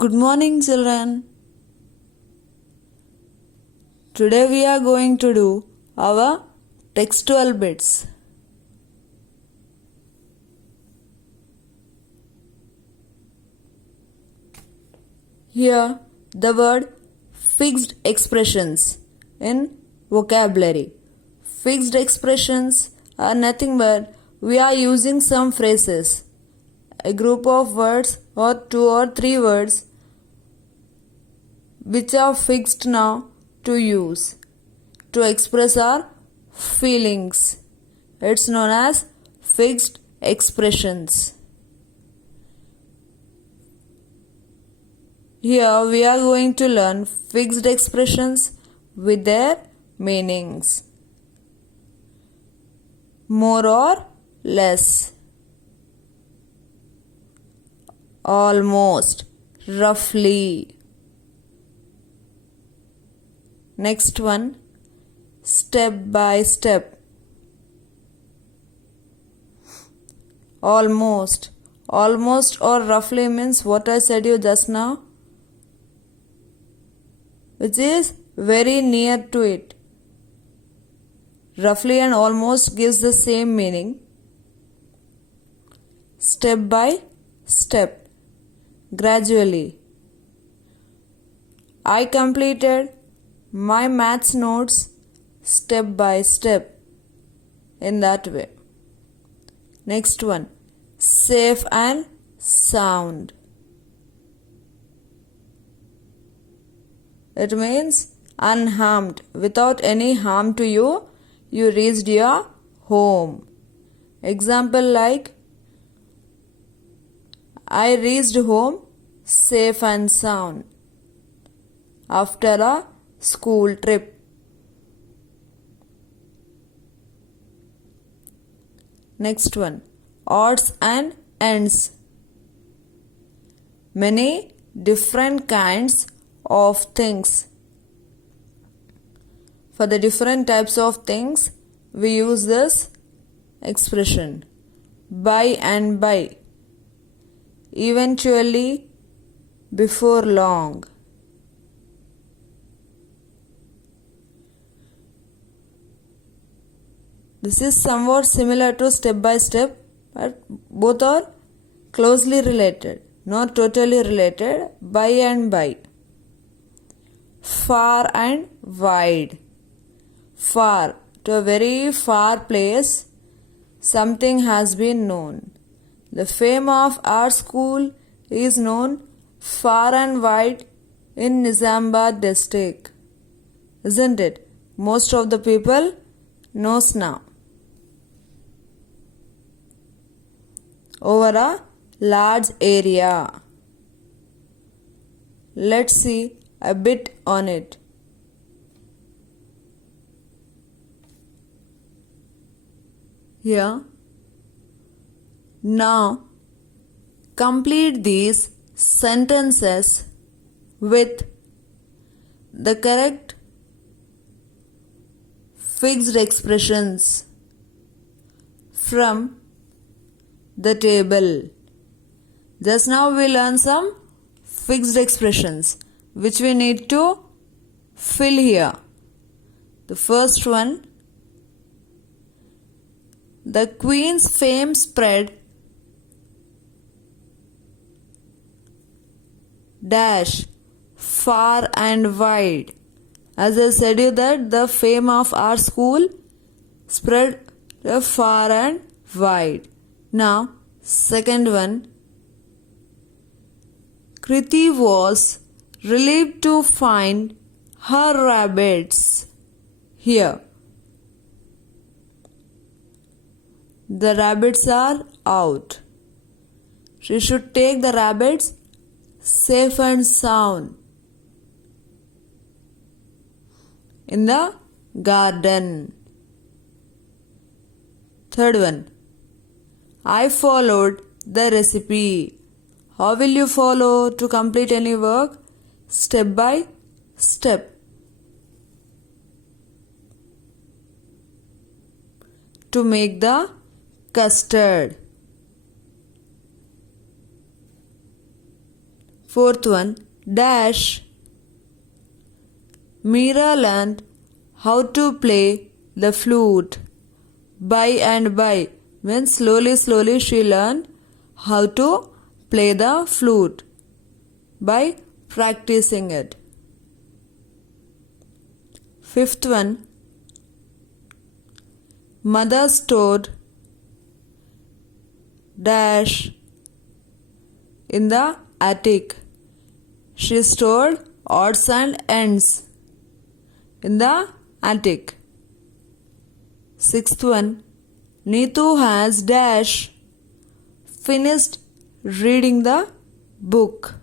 Good morning, children. Today we are going to do our textual bits. Here, the word fixed expressions in vocabulary. Fixed expressions are nothing but we are using some phrases, a group of words or two or three words which are fixed now to use to express our feelings. It's known as fixed expressions. Here we are going to learn fixed expressions with their meanings. More or less, almost, roughly. Next one, step by step. Almost. Almost or roughly means what I said you just now, which is very near to it. Roughly and almost gives the same meaning. Step by step, gradually. I completed my maths notes step by step, in that way. Next one, safe and sound. It means unharmed, without any harm to you, you reached your home. Example like, I reached home safe and sound after a school trip. Next one, odds and ends. Many different kinds of things. For the different types of things, we use this expression. By and by. Eventually, before long. This is somewhat similar to step by step, but both are closely related, not totally related. By and by. Far and wide. Far, to a very far place, something has been known. The fame of our school is known far and wide in Nizamabad district, isn't it? Most of the people knows now. Over a large area. Let's see a bit on it. Here, now complete these sentences with the correct fixed expressions from the table. Just now we learned some fixed expressions which we need to fill here. The first one, the Queen's fame spread dash far and wide. As I said you that the fame of our school spread far and wide. Now, second one, Kriti was relieved to find her rabbits here. The rabbits are out. She should take the rabbits safe and sound in the garden. Third one, I followed the recipe. How will you follow to complete any work? Step by step. To make the custard. Fourth one, dash. Meera learned how to play the flute. By and by, when slowly she learned how to play the flute by practicing it. Fifth one, mother stored dash in the attic. She stored odds and ends in the attic. Sixth one, Neetu has dash finished reading the book.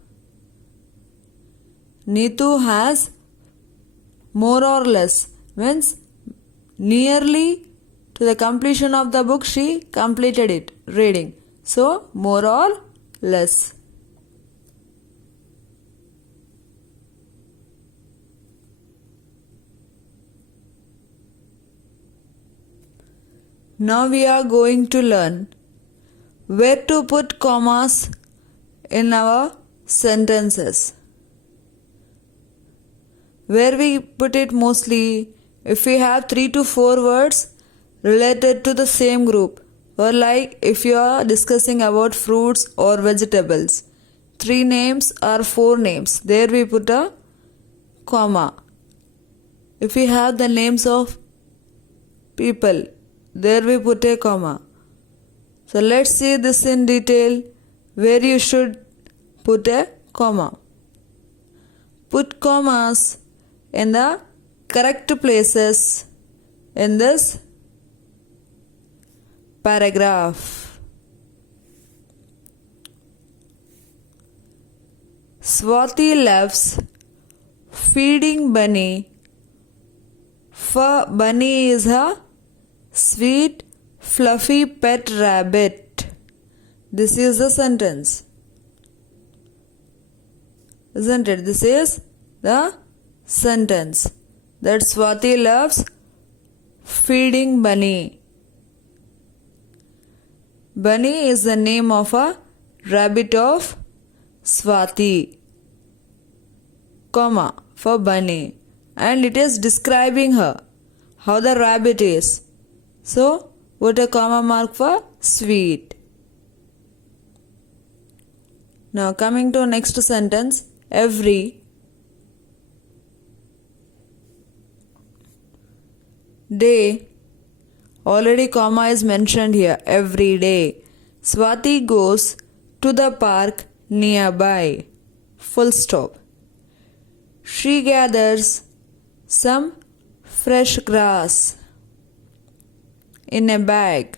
Neetu has more or less means nearly to the completion of the book she completed it reading. So more or less. Now we are going to learn where to put commas in our sentences. Where we put it mostly if we have 3 to 4 words related to the same group, or like if you are discussing about fruits or vegetables, 3 names or 4 names, there we put a comma. If we have the names of people, there we put a comma. So let's see this in detail where you should put a comma. Put commas in the correct places in this paragraph. Swati loves feeding Bunny, for Bunny is her sweet, fluffy pet rabbit. This is the sentence. Isn't it? This is the sentence that Swati loves feeding Bunny. Bunny is the name of a rabbit of Swati, comma, for Bunny, and it is describing her, how the rabbit is. So, put a comma mark for sweet. Now, coming to next sentence, every day. Already comma is mentioned here. Every day. Swati goes to the park nearby. Full stop. She gathers some fresh grass in a bag.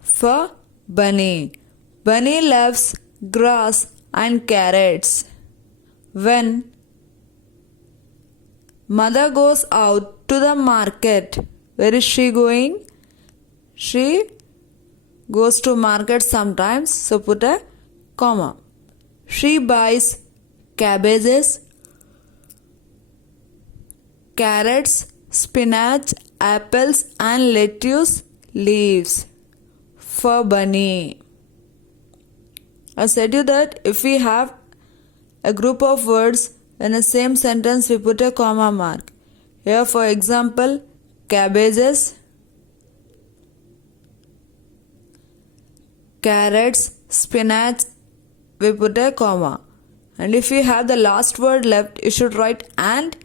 For Bunny. Bunny loves grass and carrots. When mother goes out to the market, where is she going? She goes to market sometimes, so put a comma. She buys cabbages, carrots, spinach, apples and lettuce leaves for Bunny. I said you that if we have a group of words in the same sentence, we put a comma mark. Here for example, cabbages, carrots, spinach, we put a comma. And if you have the last word left, you should write and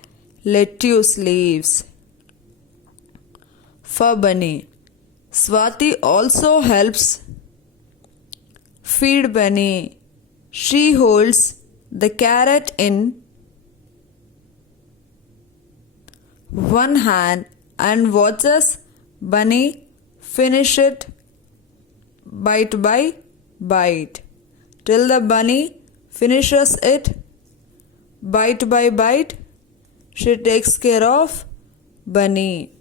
lettuce leaves for Bunny. Swati also helps feed Bunny. She holds the carrot in one hand and watches Bunny finish it bite by bite. Till the Bunny finishes it bite by bite, she takes care of Bunny.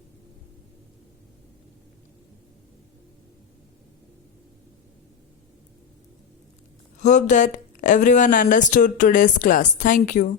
Hope that everyone understood today's class. Thank you.